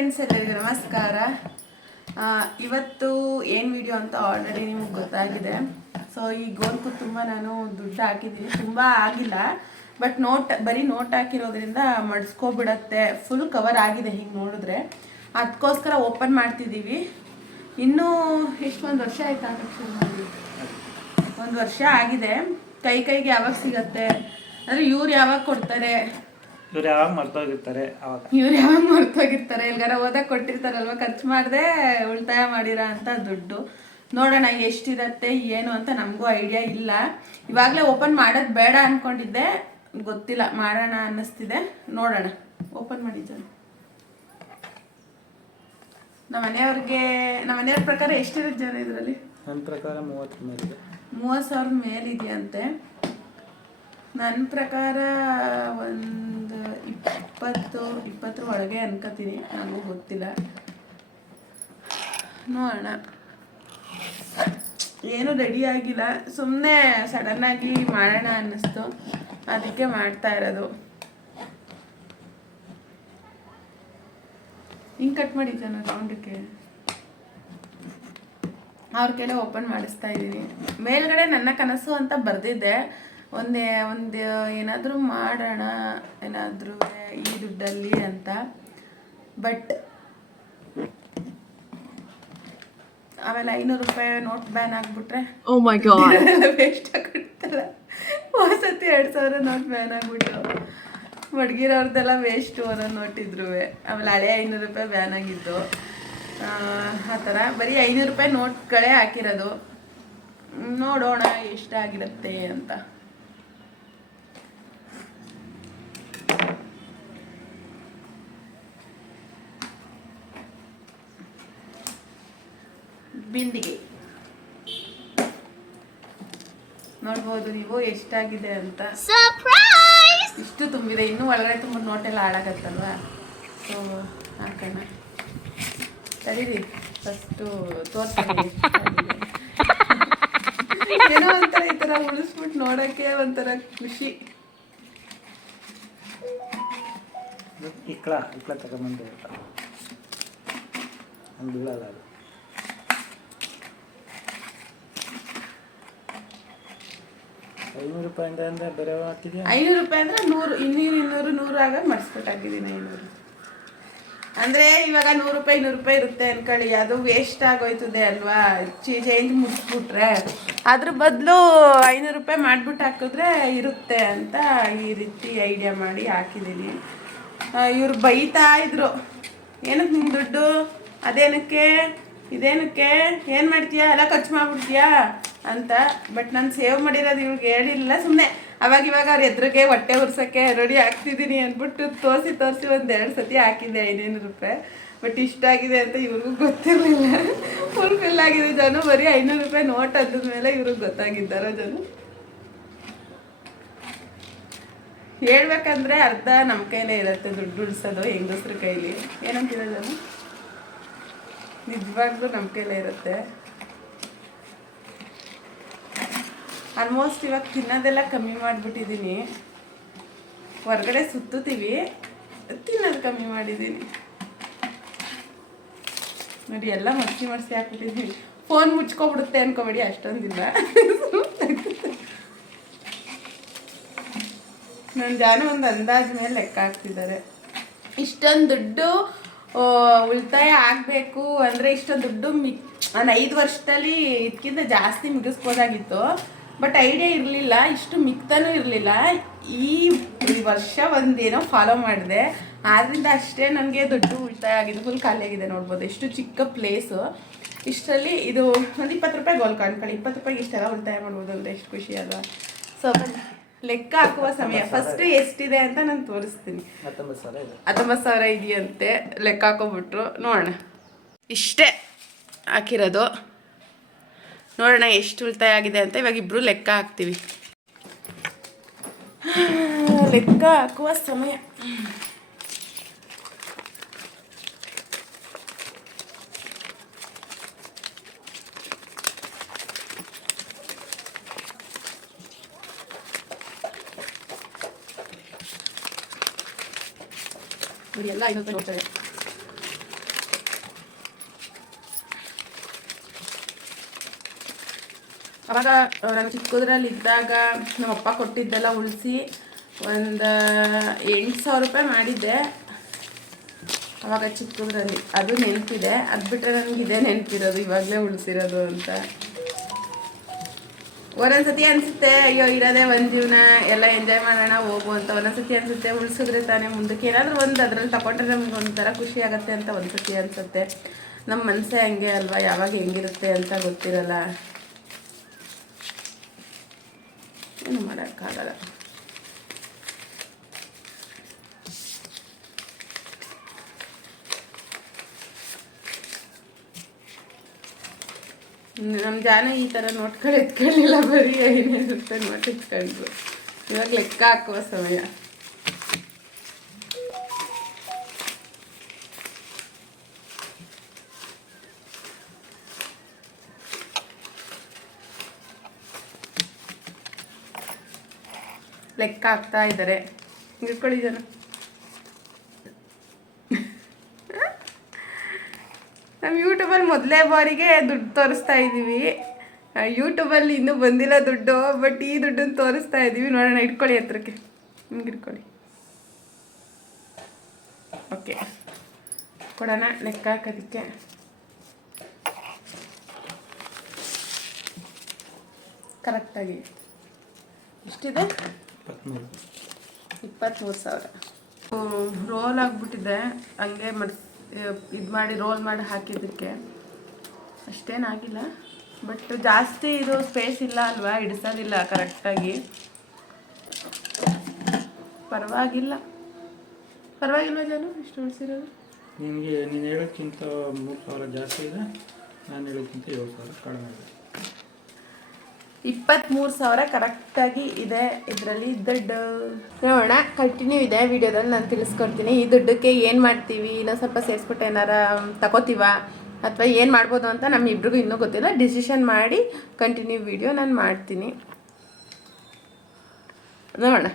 Friends, ಎಲ್ಲರಿಗೂ ನಮಸ್ಕಾರ. ಇವತ್ತು ಏನು ವಿಡಿಯೋ ಅಂತ ಆಲ್ರೆಡಿ ನಿಮ್ಗೆ ಗೊತ್ತಾಗಿದೆ. ಸೊ ಈ ಗೋಲ್ಕು ತುಂಬ ನಾನು ದುಡ್ಡು ಹಾಕಿದ್ದೀನಿ, ತುಂಬ ಆಗಿಲ್ಲ. ಬಟ್ ಬರೀ ನೋಟ್ ಹಾಕಿರೋದ್ರಿಂದ ಮಡ್ಸ್ಕೊಬಿಡತ್ತೆ. ಫುಲ್ ಕವರ್ ಆಗಿದೆ ಹಿಂಗೆ ನೋಡಿದ್ರೆ. ಅದಕ್ಕೋಸ್ಕರ ಓಪನ್ ಮಾಡ್ತಿದ್ದೀವಿ. ಇನ್ನೂ ಒಂದು ವರ್ಷ ಆಯ್ತಾ? ಒಂದು ವರ್ಷ ಆಗಿದೆ. ಕೈಗೆ ಯಾವಾಗ ಸಿಗತ್ತೆ ಅಂದರೆ ಇವ್ರು ಯಾವಾಗ ಕೊಡ್ತಾರೆ, ಇವ್ರು ಯಾವಾಗ ಮರ್ತೋಗಿರ್ತಾರೆ ಎಲ್ಗಾರ ಹೋದಾಗ ಕೊಟ್ಟಿರ್ತಾರಲ್ವ, ಖರ್ಚು ಮಾಡದೆ ಉಳಿತಾಯ ಮಾಡಿರೋ ಅಂತ ದುಡ್ಡು. ನೋಡೋಣ ಎಷ್ಟಿರತ್ತೆ ಏನು ಅಂತ ನಮಗೂ ಐಡಿಯಾ ಇಲ್ಲ. ಇವಾಗಲೇ ಓಪನ್ ಮಾಡೋದು ಬೇಡ ಅಂದ್ಕೊಂಡಿದ್ದೆ, ಗೊತ್ತಿಲ್ಲ, ಮಾಡೋಣ ಅನ್ನಿಸ್ತಿದೆ. ನೋಡೋಣ, ಓಪನ್ ಮಾಡಿದ್ದಾನೆ. ನಮ್ಮ ಮನೆಯವ್ರ ಪ್ರಕಾರ ಎಷ್ಟಿರುತ್ತೆ ಜನ ಇದರಲ್ಲಿ? ನನ್ನ ಪ್ರಕಾರ 30 ಮೇಲಿದೆ. 30,000 ಮೇಲಿದೆಯಂತೆ. ನನ್ನ ಪ್ರಕಾರ ಒಂದು 20 ಒಳಗೆ ಅನ್ಕೋತೀನಿ, ನನಗೂ ಗೊತ್ತಿಲ್ಲ. ನೋಡೋಣ. ಏನೂ ರೆಡಿ ಆಗಿಲ್ಲ, ಸುಮ್ಮನೆ ಸಡನ್ನಾಗಿ ಮಾಡೋಣ ಅನ್ನಿಸ್ತು, ಅದಕ್ಕೆ ಮಾಡ್ತಾ ಇರೋದು. ಹಿಂಗೆ ಕಟ್ ಮಾಡಿದ್ದಾನೆ ರೌಂಡಕ್ಕೆ. ಅವ್ರ ಕೈಲೇ ಓಪನ್ ಮಾಡಿಸ್ತಾ ಇದ್ದೀನಿ. ಮೇಲ್ಗಡೆ ನನ್ನ ಕನಸು ಅಂತ ಬರೆದಿದ್ದೆ, ಒಂದು ಏನಾದರೂ ಮಾಡೋಣ, ಏನಾದರೂ ಈ ದುಡ್ಡಲ್ಲಿ ಅಂತ. ಬಟ್ ಆಮೇಲೆ 500 ರೂಪಾಯಿ ನೋಟ್ ಬ್ಯಾನ್ ಆಗಿಬಿಟ್ರೆ ವೇಸ್ಟ್ ಆಗಿಬಿಡ್ತಲ್ಲ. ಹೊಸತಿ 2,000 ನೋಟ್ ಬ್ಯಾನ್ ಆಗಿಬಿಟ್ಟು ಮಡ್ಗಿರೋರ್ದೆಲ್ಲ ವೇಸ್ಟು ಅನ್ನೋ ನೋಟಿದ್ರು. ಆಮೇಲೆ ಹಳೆ 500 ರೂಪಾಯಿ ಬ್ಯಾನ್ ಆಗಿದ್ದು. ಆ ಥರ ಬರೀ 500 ರೂಪಾಯಿ ನೋಟ್ಗಳೇ ಹಾಕಿರೋದು. ನೋಡೋಣ ಎಷ್ಟಾಗಿರುತ್ತೆ ಅಂತ. ಬಿಂದಿಗೆ ನೋಡ್ಬೋದು ನೀವು ಎಷ್ಟಾಗಿದೆ ಅಂತ. ಇಷ್ಟು ತುಂಬಿದೆ, ಇನ್ನೂ ಒಳಗಡೆ ತುಂಬ ನೋಟೆಲ್ಲ ಹಾಳಾಗತ್ತಲ್ವಾ. ಸೊ ಹಾಕೋಣ, ತಡೀರಿ, ಫಸ್ಟು ತೋರಿಸ್ತೀನಿ. ಏನೋ ಒಂಥರ ಈ ಥರ ಉಳಿಸ್ಬಿಟ್ಟು ನೋಡೋಕ್ಕೆ ಒಂಥರ ಖುಷಿ. ಇಕ್ಳ ತಗೊಂಬಂದು ಒಂದು ಬೀಳಲ್ಲ ಅದು. ₹500 ಅಂದರೆ ಬೇರೆ ಆಗ್ತಿದೆಯಾ? 500 ರೂಪಾಯಿ ಅಂದರೆ 100, 200, 100 ಆಗ ಮಡಿಸ್ಬಿಟ್ಟಾಕಿದ್ದೀನಿ. 500 ಅಂದರೆ ಇವಾಗ 100 ರೂಪಾಯಿ 200 ರೂಪಾಯಿ ಇರುತ್ತೆ ಅನ್ಕೊಳ್ಳಿ, ಅದು ವೇಸ್ಟ್ ಆಗೋಯ್ತದೆ ಅಲ್ವಾ, ಚೇಂಜ್ ಮುಗಿಸ್ಬಿಟ್ರೆ. ಅದ್ರ ಬದಲು 500 ರೂಪಾಯಿ ಮಾಡಿಬಿಟ್ಟು ಹಾಕಿದ್ರೆ ಇರುತ್ತೆ ಅಂತ ಈ ರೀತಿ ಐಡಿಯಾ ಮಾಡಿ ಹಾಕಿದ್ದೀನಿ. ಇವ್ರು ಬೈತಾ ಇದ್ರು, ಏನಕ್ಕೆ ನಿಮ್ಮ ದುಡ್ಡು, ಅದೇನಕ್ಕೆ, ಇದೇನಕ್ಕೆ, ಏನು ಮಾಡ್ತೀಯಾ, ಎಲ್ಲ ಖರ್ಚು ಮಾಡ್ಬಿಡ್ತೀಯಾ ಅಂತ. ಬಟ್ ನಾನು ಸೇವ್ ಮಾಡಿರೋದು ಇವ್ರಿಗೆ ಹೇಳಿಲ್ಲ, ಸುಮ್ಮನೆ ಅವಾಗ ಅವ್ರ ಎದುರಿಗೆ ಹೊಟ್ಟೆ ಉರ್ಸೋಕ್ಕೆ ರೆಡಿ ಆಗ್ತಿದ್ದೀನಿ ಅಂದ್ಬಿಟ್ಟು ತೋರಿಸಿ 1-2 ಸತಿ ಹಾಕಿದ್ದೆ 500 ರೂಪಾಯಿ. ಬಟ್ ಇಷ್ಟಾಗಿದೆ ಅಂತ ಇವ್ರಿಗೂ ಗೊತ್ತಿರಲಿಲ್ಲ. ಫುಲ್ ಆಗಿದೆ ಜನ. ಬರೀ 500 ರೂಪಾಯಿ ನೋಟ್ ಅಂದಮೇಲೆ ಇವ್ರಿಗೆ ಗೊತ್ತಾಗಿದ್ದಾರೋ ಜನ. ಹೇಳ್ಬೇಕಂದ್ರೆ ಅರ್ಧ ನಮ್ಮ ಕೈಲೇ ಇರುತ್ತೆ ದುಡ್ಡು ಉಳಿಸೋದು, ಹೆಂಗಸ್ರ ಕೈಲಿ. ಏನಂತೀರ ಜನ? ನಿಜವಾಗ್ಲೂ ನಮ್ಮ ಕೈಲೇ ಇರುತ್ತೆ. ಆಲ್ಮೋಸ್ಟ್ ಇವಾಗ ತಿನ್ನೋದೆಲ್ಲ ಕಮ್ಮಿ ಮಾಡಿಬಿಟ್ಟಿದ್ದೀನಿ. ಹೊರಗಡೆ ಸುತ್ತೀವಿ, ತಿನ್ನೋದು ಕಮ್ಮಿ ಮಾಡಿದ್ದೀನಿ. ನೋಡಿ, ಎಲ್ಲ ಮಡ್ಸಿ ಹಾಕ್ಬಿಟ್ಟಿದ್ದೀನಿ. ಫೋನ್ ಮುಚ್ಕೊಬಿಡುತ್ತೆ ಅನ್ಕೋಬೇಡಿ, ಅಷ್ಟೊಂದಿಲ್ಲ. ನನ್ನ ಜನ ಒಂದು ಅಂದಾಜು ಮೇಲೆ ಲೆಕ್ಕ ಹಾಕ್ತಿದ್ದಾರೆ. ಇಷ್ಟೊಂದು ದುಡ್ಡು ಉಳಿತಾಯ ಆಗಬೇಕು ಅಂದರೆ ಇಷ್ಟೊಂದು ದುಡ್ಡು ನಾನು 5 ವರ್ಷದಲ್ಲಿ ಇದಕ್ಕಿಂತ ಜಾಸ್ತಿ ಮಿಗಿಸ್ಬೋದಾಗಿತ್ತು. ಬಟ್ ಐಡಿಯಾ ಇರಲಿಲ್ಲ, ಇಷ್ಟು ಮಿಕ್ತಾನೂ ಇರಲಿಲ್ಲ. ಈ ವರ್ಷ ಒಂದೇನೋ ಫಾಲೋ ಮಾಡಿದೆ, ಆದ್ದರಿಂದ ಅಷ್ಟೇ ನನಗೆ ದುಡ್ಡು ಉಳಿತಾಯ ಆಗಿದೆ. ಫುಲ್ ಖಾಲಿ ಆಗಿದೆ. ನೋಡ್ಬೋದು ಎಷ್ಟು ಚಿಕ್ಕ ಪ್ಲೇಸು. ಇಷ್ಟರಲ್ಲಿ ಇದು ಒಂದು 20 ರೂಪಾಯಿ ಗೋಲ್ಕ ಅನ್ಕೊಳ್ಳಿ. 20 ರೂಪಾಯಿಗೆ ಇಷ್ಟೆಲ್ಲ ಉಳಿತಾಯ ಮಾಡ್ಬೋದು ಅಂದರೆ ಎಷ್ಟು ಖುಷಿ ಅಲ್ವಾ. ಸೊ ಲೆಕ್ಕ ಹಾಕುವ ಸಮಯ. ಫಸ್ಟ್ ಎಷ್ಟಿದೆ ಅಂತ ನಾನು ತೋರಿಸ್ತೀನಿ. 19,000 ಇದೆಯಂತೆ. ಲೆಕ್ಕ ಹಾಕೋಬಿಟ್ರು. ನೋಡೋಣ, ಇಷ್ಟೇ ಹಾಕಿರೋದು. ನೋಡೋಣ ಎಷ್ಟು ಉಳಿತಾಯ ಆಗಿದೆ ಅಂತ. ಇವಾಗ ಇಬ್ಬರು ಲೆಕ್ಕ ಹಾಕ್ತೀವಿ. ಲೆಕ್ಕ ಹಾಕುವ ಸಮಯ. ನೋಡಿ ಎಲ್ಲ 500 ರೂಪಾಯಿ ನೋಡ್ತಾರೆ. ಅವಾಗ ನಾನು ಚಿಕ್ಕದ್ರಲ್ಲಿ ಇದ್ದಾಗ ನಮ್ಮಪ್ಪ ಕೊಟ್ಟಿದ್ದೆಲ್ಲ ಉಳಿಸಿ ಒಂದು 8,000 ರೂಪಾಯಿ ಮಾಡಿದ್ದೆ ಅವಾಗ ಚಿಕ್ಕದ್ರಲ್ಲಿ. ಅದು ನೆನಪಿದೆ. ಅದು ಬಿಟ್ಟರೆ ನನಗೆ ಇದೇ ನೆನಪಿರೋದು, ಇವಾಗಲೇ ಉಳಿಸಿರೋದು ಅಂತ. ಒಂದೊಂದ್ಸತಿ ಅನಿಸುತ್ತೆ ಅಯ್ಯೋ ಇರೋದೇ ಒಂದು ಜೀವನ, ಎಲ್ಲ ಎಂಜಾಯ್ ಮಾಡೋಣ ಹೋಗು ಅಂತ. ಒಂದೊಂದ್ಸತಿ ಅನಿಸುತ್ತೆ ಉಳಿಸಿದ್ರೆ ತಾನೇ ಮುಂದಕ್ಕೆ ಏನಾದರೂ ಒಂದು ಅದರಲ್ಲಿ ತಗೊಂಡ್ರೆ ನಮ್ಗೆ ಒಂಥರ ಖುಷಿ ಆಗುತ್ತೆ ಅಂತ ಒಂದ್ಸತಿ ಅನಿಸುತ್ತೆ. ನಮ್ಮ ಮನಸ್ಸೇ ಹಂಗೆ ಅಲ್ವಾ, ಯಾವಾಗ ಹೆಂಗಿರುತ್ತೆ ಅಂತ ಗೊತ್ತಿರಲ್ಲ, ಏನು ಮಾಡೋಕ್ಕಾಗಲ್ಲ. ನಮ್ಮ ಜಾನ ಈ ಥರ ನೋಟ್ಗಳು ಎತ್ಕೊಳ್ಳಿಲ್ಲ, ಬರೀ 500 ರೂಪಾಯಿ ನೋಟ್ ಎತ್ಕೊಂಡ್ರು. ಇವಾಗ ಲೆಕ್ಕ ಹಾಕುವ ಸಮಯ. ಲೆಕ್ಕ ಹಾಕ್ತಾ ಇದ್ದಾರೆ. ಇಟ್ಕೊಳ್ಳಿ ಜನ. ನಮ್ಮ ಯೂಟ್ಯೂಬಲ್ಲಿ ಮೊದಲೇ ಬಾರಿಗೆ ದುಡ್ಡು ತೋರಿಸ್ತಾ ಇದ್ದೀವಿ. ಯೂಟ್ಯೂಬಲ್ಲಿ ಇನ್ನೂ ಬಂದಿಲ್ಲ ದುಡ್ಡು, ಬಟ್ ಈ ದುಡ್ಡನ್ನು ತೋರಿಸ್ತಾ ಇದ್ದೀವಿ. ನೋಡೋಣ, ಇಟ್ಕೊಳ್ಳಿ ಹತ್ರಕ್ಕೆ, ಹಿಂಗೆ ಇಟ್ಕೊಳ್ಳಿ. ಓಕೆ, ಕೊಡೋಣ ಲೆಕ್ಕ ಹಾಕೋದಕ್ಕೆ. ಕರೆಕ್ಟಾಗಿ ಎಷ್ಟಿದೆ? 23,000. ರೋಲ್ ಆಗಿಬಿಟ್ಟಿದೆ, ಹಂಗೆ ಇದು ಮಾಡಿ ರೋಲ್ ಮಾಡಿ ಹಾಕಿದ್ದಕ್ಕೆ ಅಷ್ಟೇನಾಗಿಲ್ಲ. ಬಟ್ ಜಾಸ್ತಿ ಇದು ಸ್ಪೇಸ್ ಇಲ್ಲ ಅಲ್ವಾ, ಇಡಿಸೋದಿಲ್ಲ ಕರೆಕ್ಟಾಗಿ. ಪರವಾಗಿಲ್ಲ ಜಾನು ಇಷ್ಟು ಉಳಿಸಿರೋದು. ನಿನಗೆ ನೀನು ಹೇಳೋಕ್ಕಿಂತ 3,000 ಜಾಸ್ತಿ ಇದೆ, ನಾನು ಹೇಳೋಕ್ಕಿಂತ 7,000 ಕಡಿಮೆ ಇದೆ. 23,000 ಕರೆಕ್ಟಾಗಿ ಇದೆ ಇದರಲ್ಲಿ. ದುಡ್ಡು ನೋಡೋಣ, ಕಂಟಿನ್ಯೂ ಇದೆ ವಿಡಿಯೋದಲ್ಲಿ ನಾನು ತಿಳಿಸ್ಕೊಡ್ತೀನಿ. ಈ ದುಡ್ಡಕ್ಕೆ ಏನು ಮಾಡ್ತೀವಿ, ಇನ್ನೊಂದು ಸ್ವಲ್ಪ ಸೇರಿಸ್ಬಿಟ್ಟು ಏನಾರ ತಗೋತೀವ ಅಥವಾ ಏನು ಮಾಡ್ಬೋದು ಅಂತ ನಮ್ಮಿಬ್ರಿಗೂ ಇನ್ನೂ ಗೊತ್ತಿಲ್ಲ. ಡಿಸಿಷನ್ ಮಾಡಿ ಕಂಟಿನ್ಯೂ ವಿಡಿಯೋ ನಾನು ಮಾಡ್ತೀನಿ. ನೋಡೋಣ.